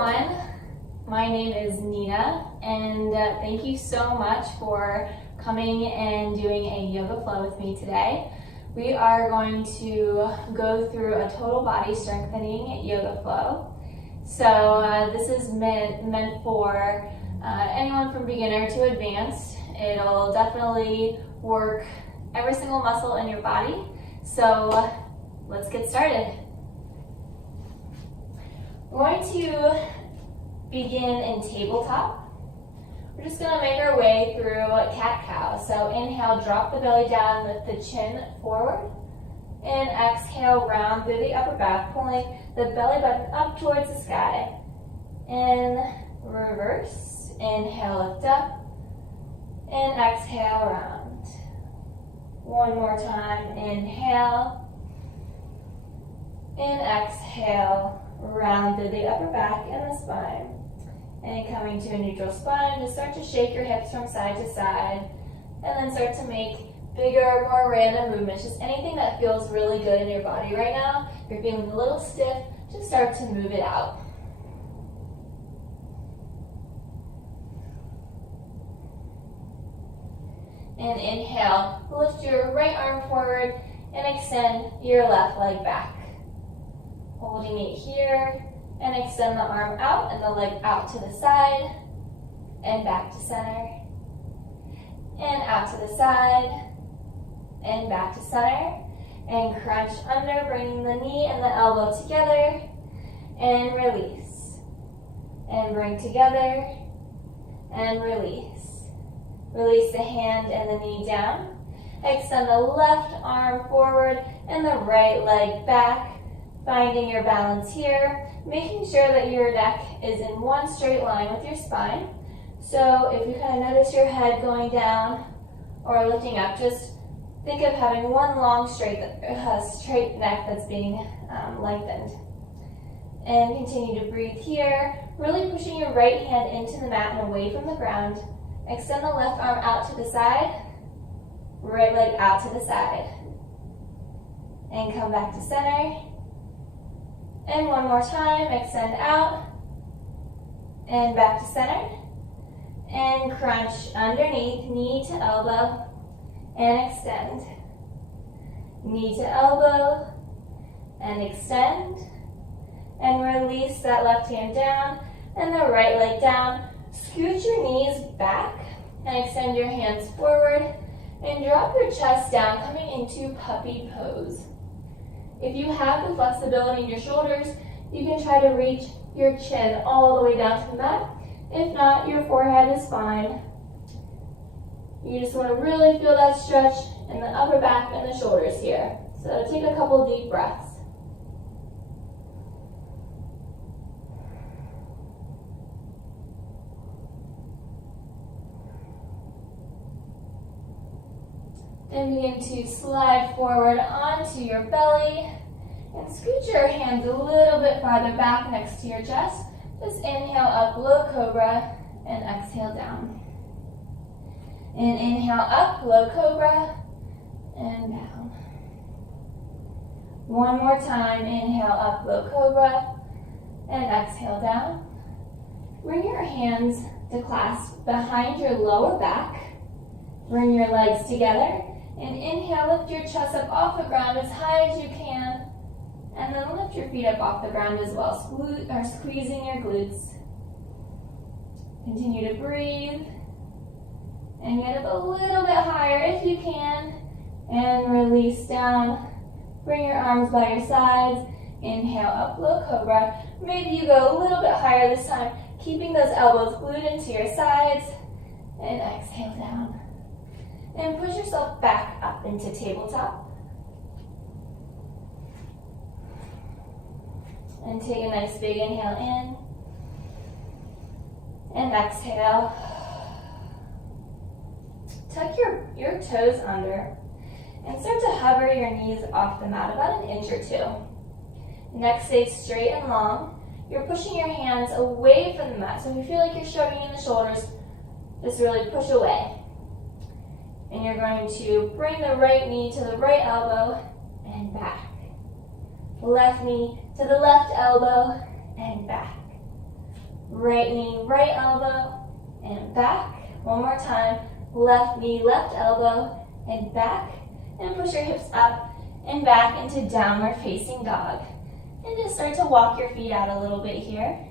everyone, my name is Nina, and thank you so much for coming and doing a yoga flow with me today. We are going to go through a total body strengthening yoga flow. So this is meant for anyone from beginner to advanced. It'll definitely work every single muscle in your body. So let's get started. We're going to begin in tabletop. We're just going to make our way through cat-cow. So inhale, drop the belly down, lift the chin forward. And exhale, round through the upper back, pulling the belly button up towards the sky. In reverse, inhale, lift up. And exhale, round. One more time, inhale. And exhale, round through the upper back and the spine. And coming to a neutral spine, just start to shake your hips from side to side. And then start to make bigger, more random movements. Just anything that feels really good in your body right now. If you're feeling a little stiff, just start to move it out. And inhale, lift your right arm forward and extend your left leg back. Holding it here, and extend the arm out and the leg out to the side, and back to center, and out to the side, and back to center, and crunch under, bringing the knee and the elbow together, and release, and bring together, and release. Release the hand and the knee down, extend the left arm forward and the right leg back, finding your balance here, making sure that your neck is in one straight line with your spine. So if you kind of notice your head going down or lifting up, just think of having one long straight neck that's being lengthened. And continue to breathe here, really pushing your right hand into the mat and away from the ground. Extend the left arm out to the side, right leg out to the side. And come back to center. And one more time, extend out, and back to center, and crunch underneath, knee to elbow, and extend. Knee to elbow, and extend, and release that left hand down, and the right leg down. Scoot your knees back, and extend your hands forward, and drop your chest down, coming into puppy pose. If you have the flexibility in your shoulders, you can try to reach your chin all the way down to the mat. If not, your forehead is fine. You just want to really feel that stretch in the upper back and the shoulders here. So take a couple deep breaths. Then begin to slide forward onto your belly and scoot your hands a little bit farther back next to your chest. Just inhale up, low cobra, and exhale down. And inhale up, low cobra, and down. One more time, inhale up, low cobra, and exhale down. Bring your hands to clasp behind your lower back. Bring your legs together. And inhale, lift your chest up off the ground as high as you can. And then lift your feet up off the ground as well, squeezing your glutes. Continue to breathe. And get up a little bit higher if you can. And release down. Bring your arms by your sides. Inhale, up, low cobra. Maybe you go a little bit higher this time, keeping those elbows glued into your sides. And exhale down. And push yourself back up into tabletop. And take a nice big inhale in. And exhale. Tuck your toes under. And start to hover your knees off the mat about an inch or two. Neck stays straight and long. You're pushing your hands away from the mat. So if you feel like you're shrugging in the shoulders, just really push away. And you're going to bring the right knee to the right elbow and back. Left knee to the left elbow and back. Right knee, right elbow, and back. One more time. Left knee, left elbow, and back. And push your hips up and back into downward facing dog. And just start to walk your feet out a little bit here.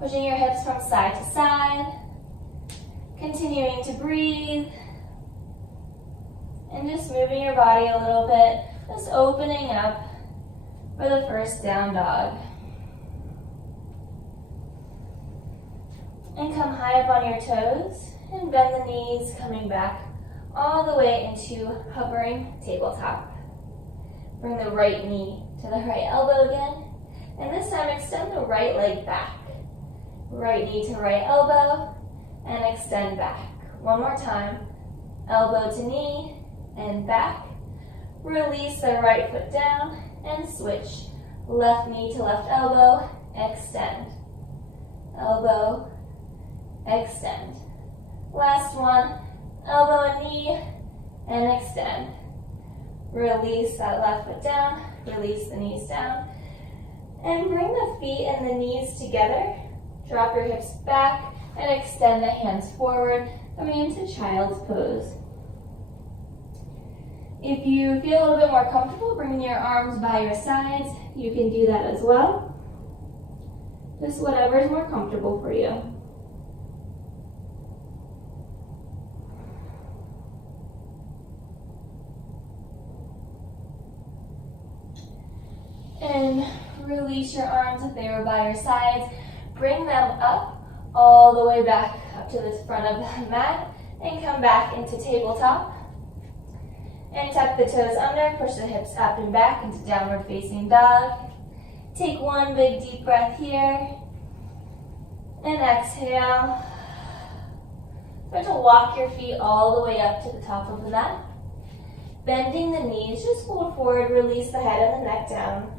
Pushing your hips from side to side. Continuing to breathe. And just moving your body a little bit. Just opening up for the first down dog. And come high up on your toes and bend the knees, coming back all the way into hovering tabletop. Bring the right knee to the right elbow again. And this time extend the right leg back. Right knee to right elbow and extend back. One more time. Elbow to knee and back. Release the right foot down and switch. Left knee to left elbow, extend. Elbow, extend. Last one, elbow and knee, and extend. Release that left foot down, release the knees down, and bring the feet and the knees together. Drop your hips back and extend the hands forward, coming into child's pose. If you feel a little bit more comfortable bringing your arms by your sides, you can do that as well. Just whatever is more comfortable for you. And release your arms if they were by your sides. Bring them up all the way back up to the front of the mat and come back into tabletop. And tuck the toes under, push the hips up and back into downward facing dog. Take one big deep breath here. And exhale. Start to walk your feet all the way up to the top of the mat. Bending the knees, just fold forward, release the head and the neck down.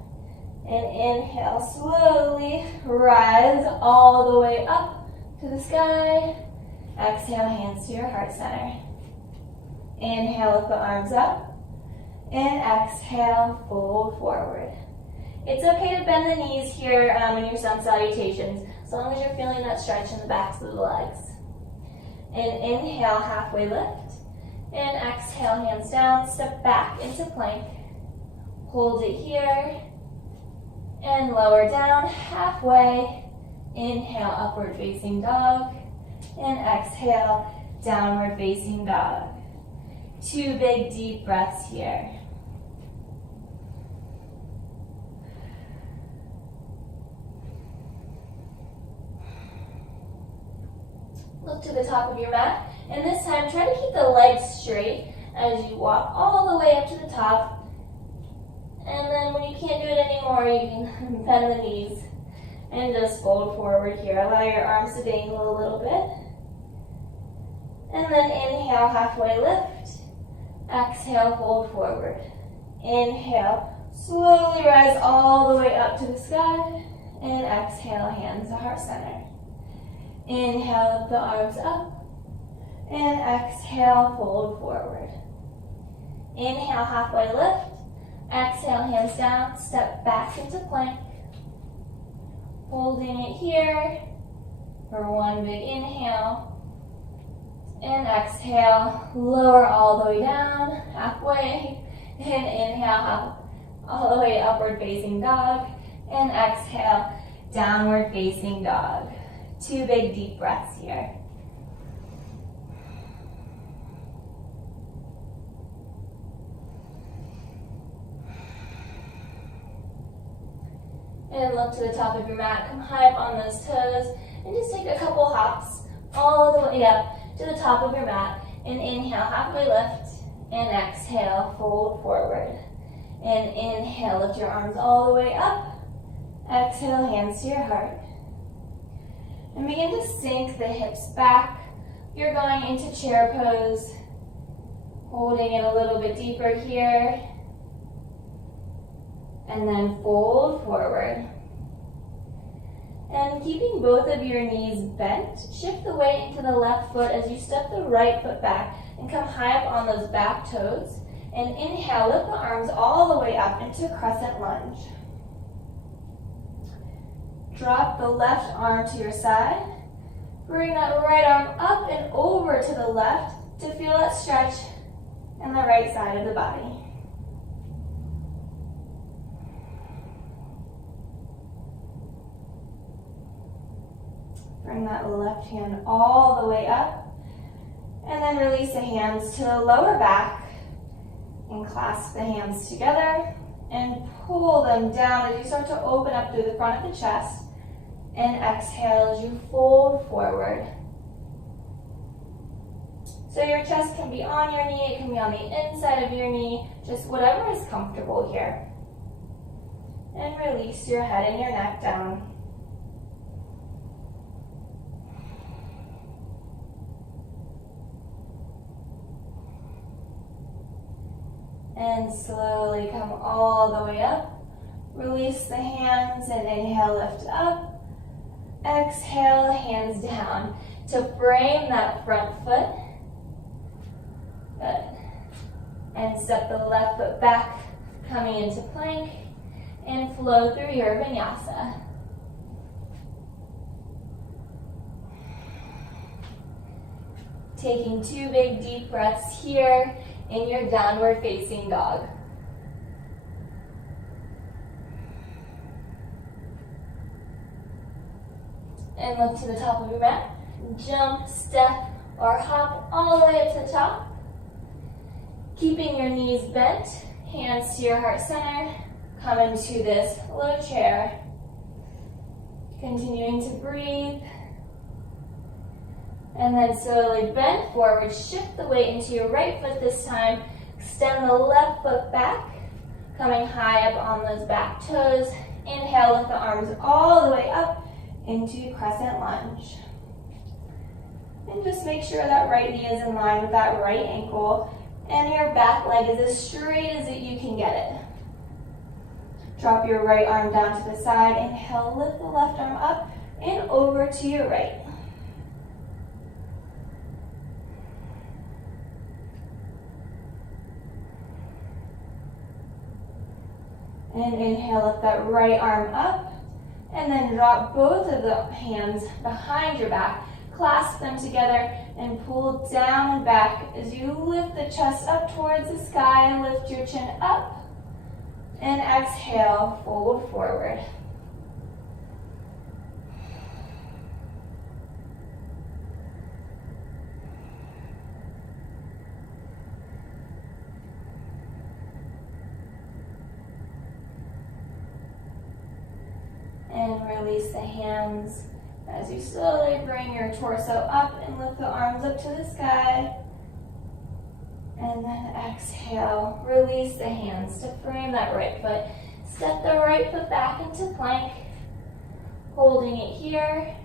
And inhale, slowly rise all the way up to the sky. Exhale, hands to your heart center. Inhale, lift the arms up. And exhale, fold forward. It's okay to bend the knees here in your sun salutations, as long as you're feeling that stretch in the backs of the legs. And inhale, halfway lift. And exhale, hands down, step back into plank. Hold it here. And lower down, halfway. Inhale, upward facing dog. And exhale, downward facing dog. Two big deep breaths here. Look to the top of your mat, and this time try to keep the legs straight as you walk all the way up to the top. And then when you can't do it anymore, you can bend the knees and just fold forward here. Allow your arms to dangle a little bit. And then inhale, halfway lift. Exhale, fold forward. Inhale, slowly rise all the way up to the sky. And exhale, hands to heart center. Inhale, lift the arms up. And exhale, fold forward. Inhale, halfway lift. Exhale, hands down, step back into plank. Holding it here for one big inhale. And exhale, lower all the way down, halfway. And inhale, all the way upward facing dog. And exhale, downward facing dog. Two big deep breaths here. And look to the top of your mat, come high up on those toes, and just take a couple hops all the way up to the top of your mat. And inhale, halfway lift, and exhale, fold forward. And inhale, lift your arms all the way up. Exhale, hands to your heart. And begin to sink the hips back. You're going into chair pose, holding it a little bit deeper here. And then fold forward. And keeping both of your knees bent, shift the weight into the left foot as you step the right foot back and come high up on those back toes. And inhale, lift the arms all the way up into Crescent Lunge. Drop the left arm to your side. Bring that right arm up and over to the left to feel that stretch in the right side of the body. Bring that left hand all the way up, and then release the hands to the lower back and clasp the hands together and pull them down as you start to open up through the front of the chest, and exhale as you fold forward. So your chest can be on your knee, it can be on the inside of your knee, just whatever is comfortable here. And release your head and your neck down. And slowly come all the way up. Release the hands and inhale, lift up. Exhale, hands down to frame that front foot. Good. And step the left foot back, coming into plank, and flow through your vinyasa. Taking 2 big deep breaths here in your downward facing dog. And look to the top of your mat. Jump, step, or hop all the way up to the top. Keeping your knees bent, hands to your heart center. Come into this low chair. Continuing to breathe. And then slowly bend forward, shift the weight into your right foot this time. Extend the left foot back, coming high up on those back toes. Inhale, lift the arms all the way up into Crescent Lunge. And just make sure that right knee is in line with that right ankle, and your back leg is as straight as you can get it. Drop your right arm down to the side. Inhale, lift the left arm up and over to your right. And inhale, lift that right arm up, and then drop both of the hands behind your back. Clasp them together and pull down and back as you lift the chest up towards the sky and lift your chin up. And exhale, fold forward. And release the hands as you slowly bring your torso up and lift the arms up to the sky. And then exhale, release the hands to frame that right foot. Step the right foot back into plank, holding it here.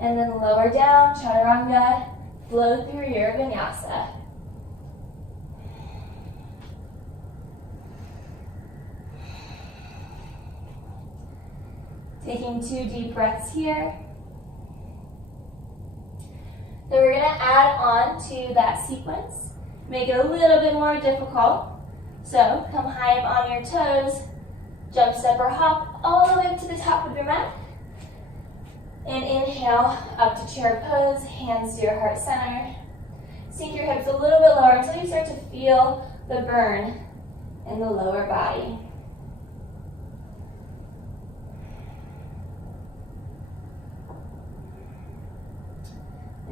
And then lower down, chaturanga, flow through your vinyasa. Taking 2 deep breaths here. So we're going to add on to that sequence, make it a little bit more difficult. So come high up on your toes, jump, step, or hop all the way up to the top of your mat. And inhale up to chair pose, hands to your heart center. Sink your hips a little bit lower until you start to feel the burn in the lower body.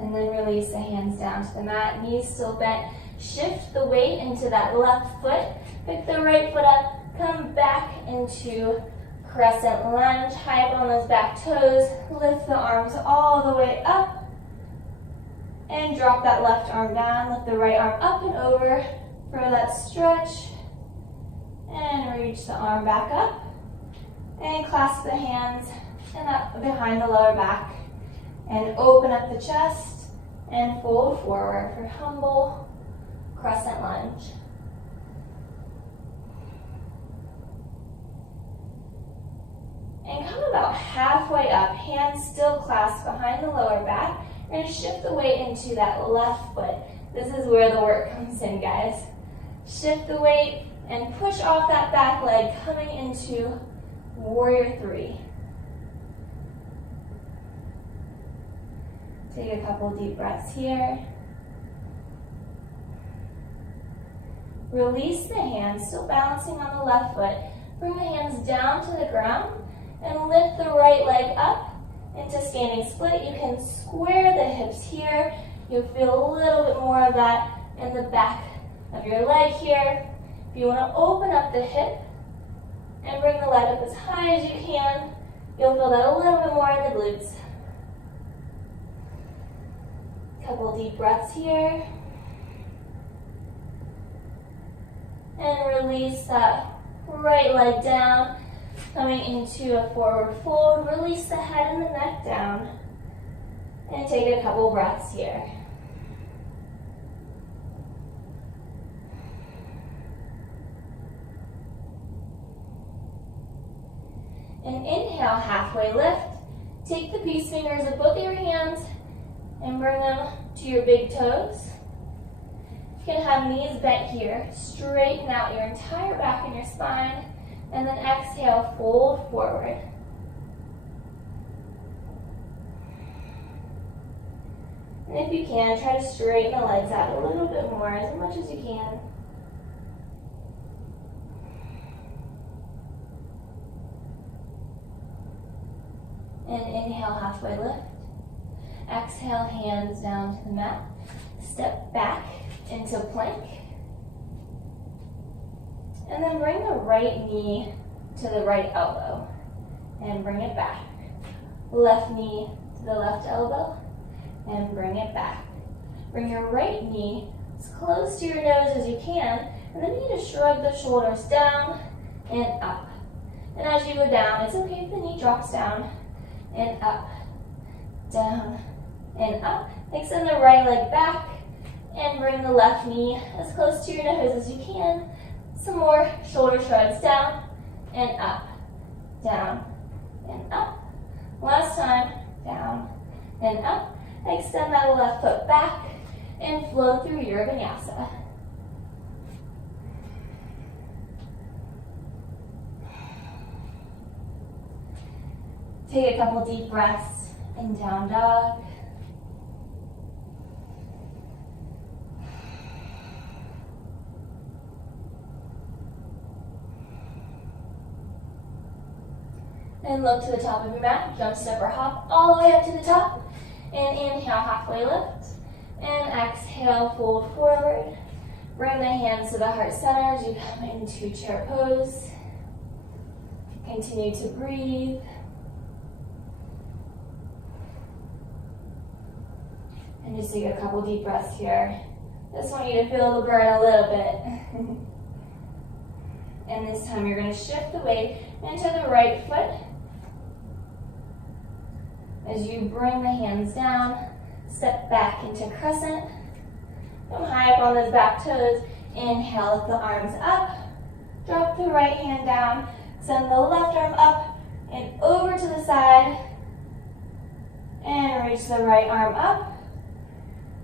And then release the hands down to the mat, knees still bent. Shift the weight into that left foot. Pick the right foot up, come back into Crescent Lunge, high up on those back toes. Lift the arms all the way up. And drop that left arm down. Lift the right arm up and over for that stretch. And reach the arm back up. And clasp the hands and up behind the lower back. And open up the chest and fold forward for humble Crescent Lunge. And come about halfway up, hands still clasped behind the lower back, and shift the weight into that left foot. This is where the work comes in, guys. Shift the weight and push off that back leg, coming into warrior three. Take a couple deep breaths here. Release the hands, still balancing on the left foot. Bring the hands down to the ground and lift the right leg up into standing split. You can square the hips here. You'll feel a little bit more of that in the back of your leg here. If you want to open up the hip and bring the leg up as high as you can, you'll feel that a little bit more in the glutes. Couple deep breaths here. And release that right leg down, coming into a forward fold. Release the head and the neck down. And take a couple breaths here. And inhale, halfway lift. Take the peace fingers of both of your hands and bring them to your big toes. You can have knees bent here. Straighten out your entire back and your spine. And then exhale, fold forward. And if you can, try to straighten the legs out a little bit more, as much as you can. And inhale, halfway lift. Exhale, hands down to the mat. Step back into plank. And then bring the right knee to the right elbow. And bring it back. Left knee to the left elbow. And bring it back. Bring your right knee as close to your nose as you can. And then you need to shrug the shoulders down and up. And as you go down, it's okay if the knee drops down and up. Down and up. Extend the right leg back and bring the left knee as close to your nose as you can. Some more shoulder shrugs, down and up, down and up. Last time, down and up. Extend that left foot back and flow through your vinyasa. Take a couple deep breaths in down dog. And look to the top of your mat, jump, step, or hop all the way up to the top. And inhale, halfway lift. And exhale, fold forward. Bring the hands to the heart center as you come into chair pose. Continue to breathe. And just take a couple deep breaths here. Just want you to feel the burn a little bit. And this time you're going to shift the weight into the right foot. As you bring the hands down, step back into crescent. Come high up on those back toes. Inhale, lift the arms up. Drop the right hand down. Send the left arm up and over to the side. And reach the right arm up.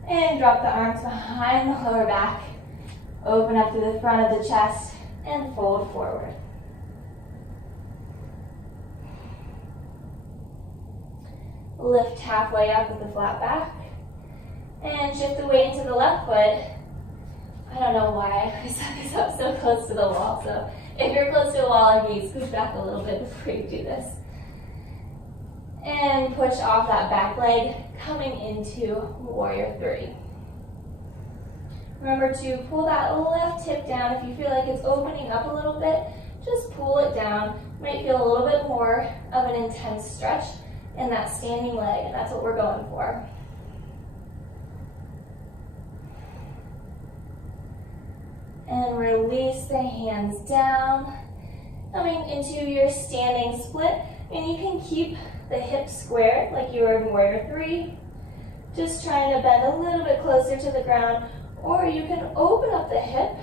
And drop the arms behind the lower back. Open up through the front of the chest and fold forward. Lift halfway up with a flat back. And shift the weight into the left foot. I don't know why I set this up so close to the wall. So if you're close to a wall like me, scoot back a little bit before you do this. And push off that back leg, coming into warrior three. Remember to pull that left hip down. If you feel like it's opening up a little bit, just pull it down. Might feel a little bit more of an intense stretch in that standing leg, and that's what we're going for. And release the hands down, coming into your standing split. And you can keep the hips squared like you were in warrior three. Just trying to bend a little bit closer to the ground. Or you can open up the hip,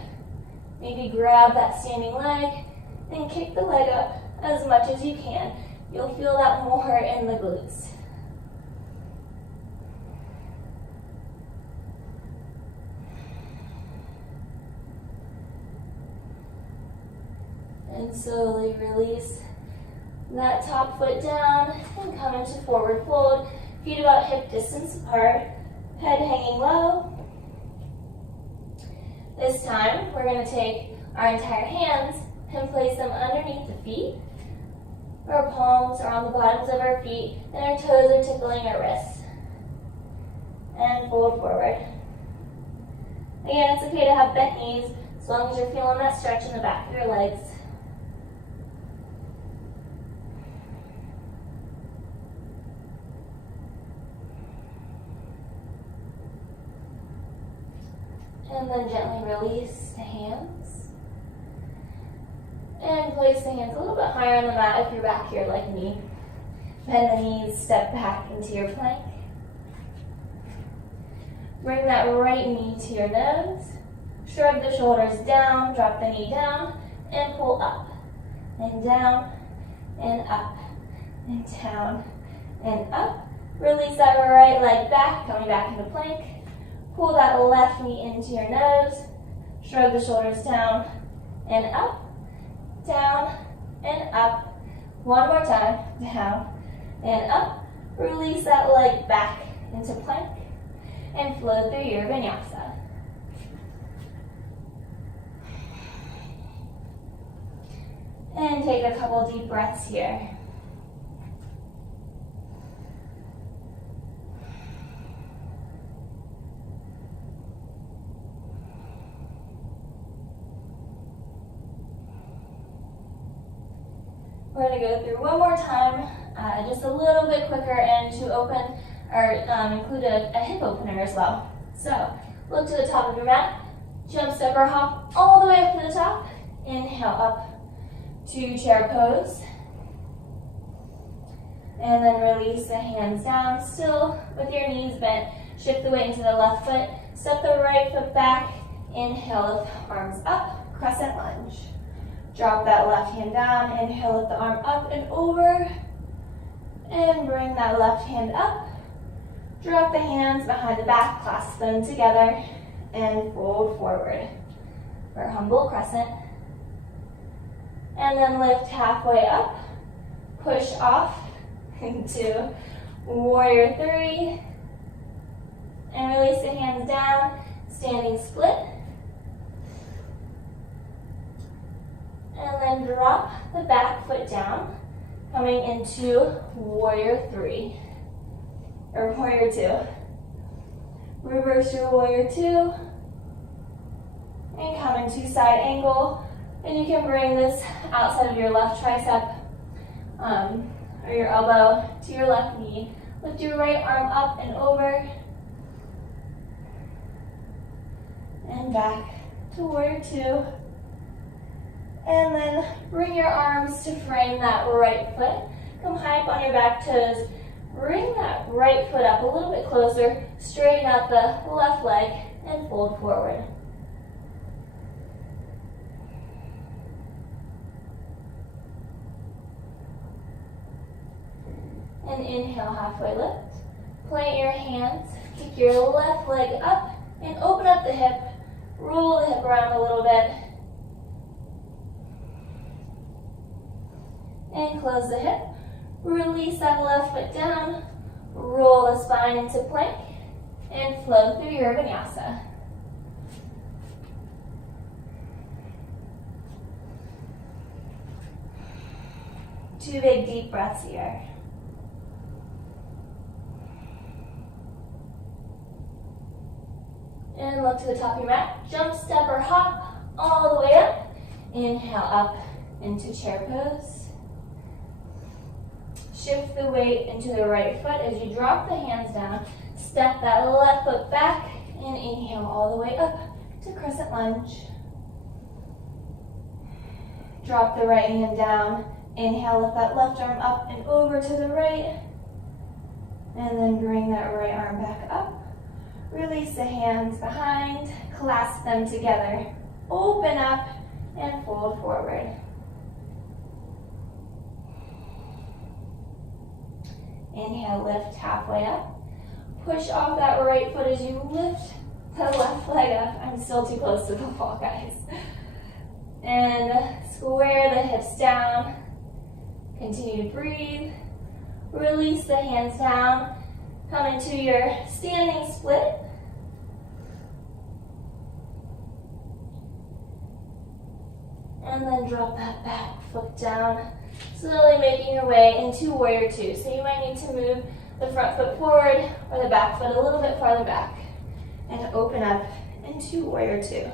maybe grab that standing leg, and kick the leg up as much as you can. You'll feel that more in the glutes. And slowly release that top foot down and come into forward fold. Feet about hip distance apart, head hanging low. This time, we're going to take our entire hands and place them underneath the feet. Our palms are on the bottoms of our feet, and our toes are tickling our wrists. And fold forward. Again, it's okay to have bent knees as long as you're feeling that stretch in the back of your legs. And then gently release the hands. And place the hands a little bit higher on the mat if you're back here like me. Bend the knees, step back into your plank. Bring that right knee to your nose. Shrug the shoulders down, drop the knee down, and pull up. And down, and up, and down, and up. Release that right leg back, coming back into plank. Pull that left knee into your nose. Shrug the shoulders down, and up, down, and up. One more time, down, and up. Release that leg back into plank. And flow through your vinyasa. And take a couple deep breaths here. We're going to go through one more time, just a little bit quicker, and to open or include a hip opener as well. So, look to the top of your mat, jump, step, or hop all the way up to the top. Inhale up to chair pose. And then release the hands down, still with your knees bent. Shift the weight into the left foot, step the right foot back. Inhale, lift arms up, crescent lunge. Drop that left hand down, inhale, lift the arm up and over. And bring that left hand up. Drop the hands behind the back, clasp them together, and fold forward for humble crescent. And then lift halfway up, push off into warrior three, and release the hands down, standing split. And then drop the back foot down, coming into warrior three. Or warrior two. Reverse your warrior two. And come into side angle. And you can bring this outside of your left tricep or your elbow to your left knee. Lift your right arm up and over. And back to warrior two. And then bring your arms to frame that right foot. Come high up on your back toes. Bring that right foot up a little bit closer, straighten out the left leg, and fold forward. And inhale, halfway lift. Plant your hands, kick your left leg up, and open up the hip. Roll the hip around a little bit. And close the hip. Release that left foot down, roll the spine into plank, and flow through your vinyasa. Two big deep breaths here. And look to the top of your mat, jump, step, or hop all the way up. Inhale up into chair pose. Shift the weight into the right foot as you drop the hands down. Step that left foot back and inhale all the way up to crescent lunge. Drop the right hand down. Inhale, lift that left arm up and over to the right. And then bring that right arm back up. Release the hands behind. Clasp them together. Open up and fold forward. Inhale, lift halfway up. Push off that right foot as you lift the left leg up. I'm still too close to the wall, guys. And Square the hips down. Continue to breathe. Release the hands down. Come into your standing split. And then drop that back foot down. Slowly making your way into warrior two. So you might need to move the front foot forward or the back foot a little bit farther back. And open up into warrior two.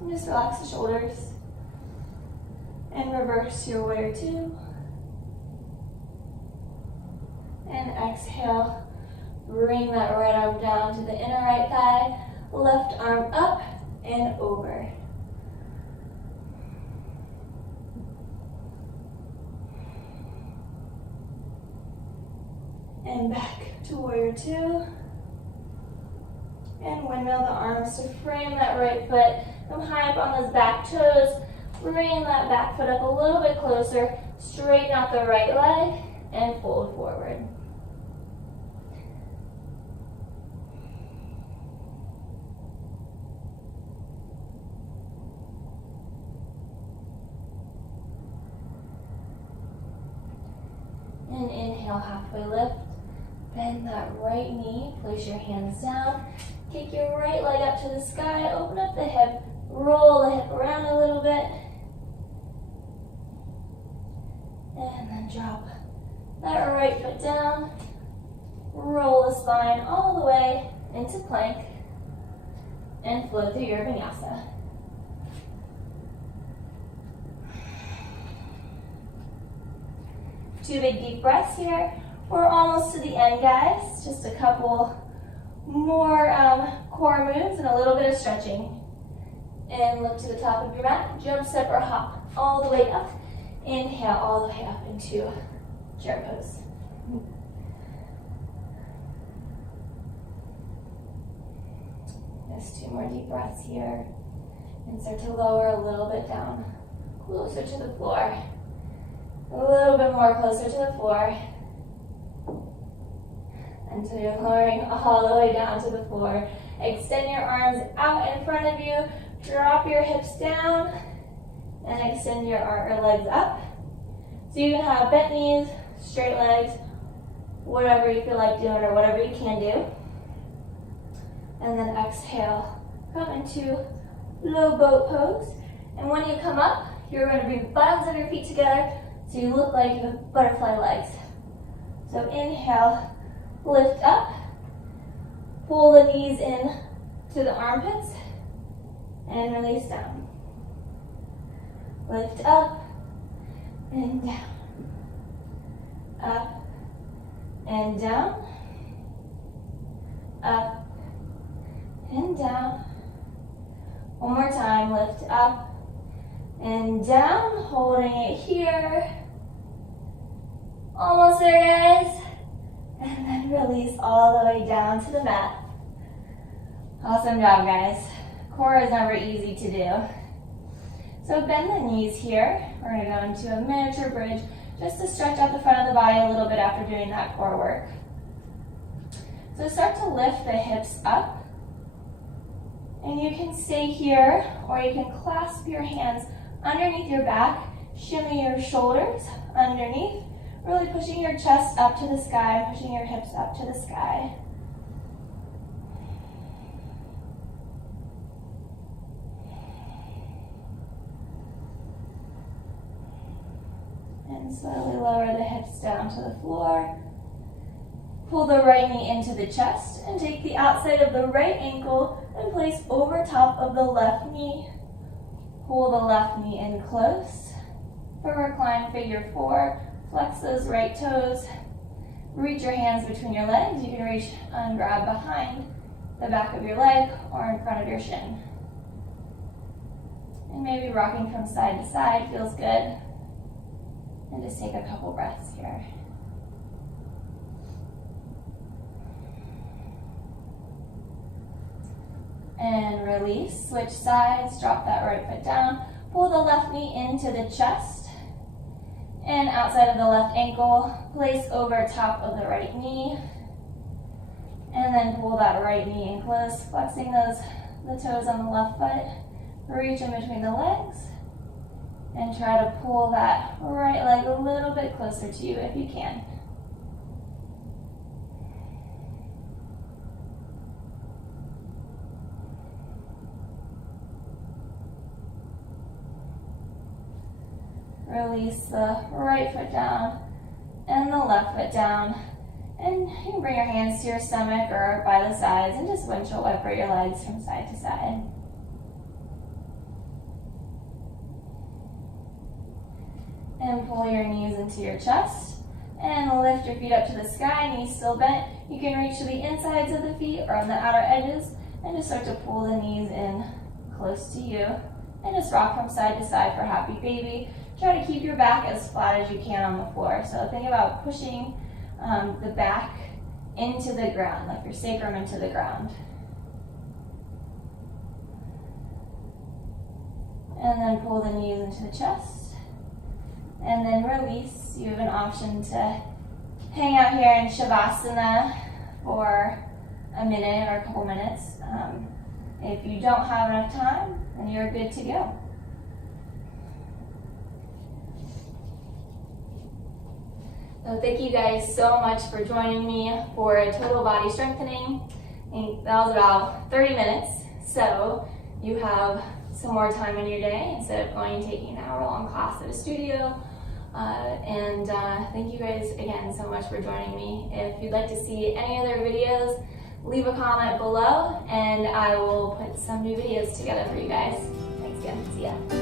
And just relax the shoulders. And reverse your warrior two. And exhale. Bring that right arm down to the inner right thigh. Left arm up and over. And back to warrior two. And windmill the arms to frame that right foot. Come high up on those back toes. Bring that back foot up a little bit closer. Straighten out the right leg and fold forward. And inhale, halfway lift. Bend that right knee, place your hands down. Kick your right leg up to the sky, open up the hip, roll the hip around a little bit. And then drop that right foot down. Roll the spine all the way into plank and float through your vinyasa. Two big deep breaths here. We're almost to the end, guys. Just a couple more core moves and a little bit of stretching. And look to the top of your mat. Jump, step, or hop all the way up. Inhale all the way up into chair pose. Just two more deep breaths here. And start to lower a little bit down, closer to the floor. A little bit more closer to the floor. Until you're lowering all the way down to the floor. Extend your arms out in front of you. Drop your hips down. And extend your legs up. So you can have bent knees, straight legs, whatever you feel like doing or whatever you can do. And then exhale. Come into low boat pose. And when you come up, you're going to bring the bottoms of your feet together so you look like you have butterfly legs. So inhale, lift up, pull the knees in to the armpits, and release down. Lift up and down. Up and down. Up and down. One more time, lift up and down, holding it here. Almost there, guys. And then release all the way down to the mat. Awesome job, guys. Core is never easy to do. So bend the knees here. We're going to go into a miniature bridge just to stretch out the front of the body a little bit after doing that core work. So start to lift the hips up. And you can stay here, or you can clasp your hands underneath your back, shimmy your shoulders underneath, really pushing your chest up to the sky, pushing your hips up to the sky. And slowly lower the hips down to the floor. Pull the right knee into the chest and take the outside of the right ankle and place over top of the left knee. Pull the left knee in close. For recline figure 4, flex those right toes. Reach your hands between your legs. You can reach and grab behind the back of your leg or in front of your shin. And maybe rocking from side to side feels good. And just take a couple breaths here. And release, switch sides, drop that right foot down. Pull the left knee into the chest. And outside of the left ankle, place over top of the right knee. And then pull that right knee in close, flexing the toes on the left foot. reach in between the legs and try to pull that right leg a little bit closer to you if you can. Release the right foot down and the left foot down. And you can bring your hands to your stomach or by the sides and just windshield wiper your legs from side to side. And pull your knees into your chest and lift your feet up to the sky, knees still bent. You can reach to the insides of the feet or on the outer edges and just start to pull the knees in close to you. And just rock from side to side for happy baby. Try to keep your back as flat as you can on the floor. So think about pushing the back into the ground, like your sacrum into the ground. And then pull the knees into the chest. And then release. You have an option to hang out here in Shavasana for a minute or a couple minutes. If you don't have enough time, then you're good to go. So thank you guys so much for joining me for total body strengthening. I think that was about 30 minutes, so you have some more time in your day instead of taking an hour-long class at a studio. Thank you guys again so much for joining me. If you'd like to see any other videos, leave a comment below and I will put some new videos together for you guys. Thanks again. See ya.